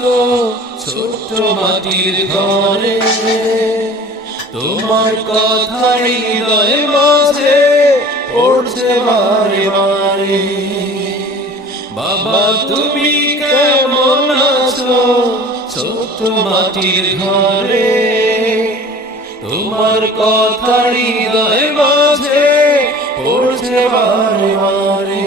আছো ছোট্ট মাটির ঘরে, তোমার কথাই হৃদয় মাঝে পড়ছে বারে বারে। বাবা তুমি কেমন আছো ছোট্ট মাটির ঘরে, তোমার কথা হৃদয় মাঝে পড়ছে বারে বারে।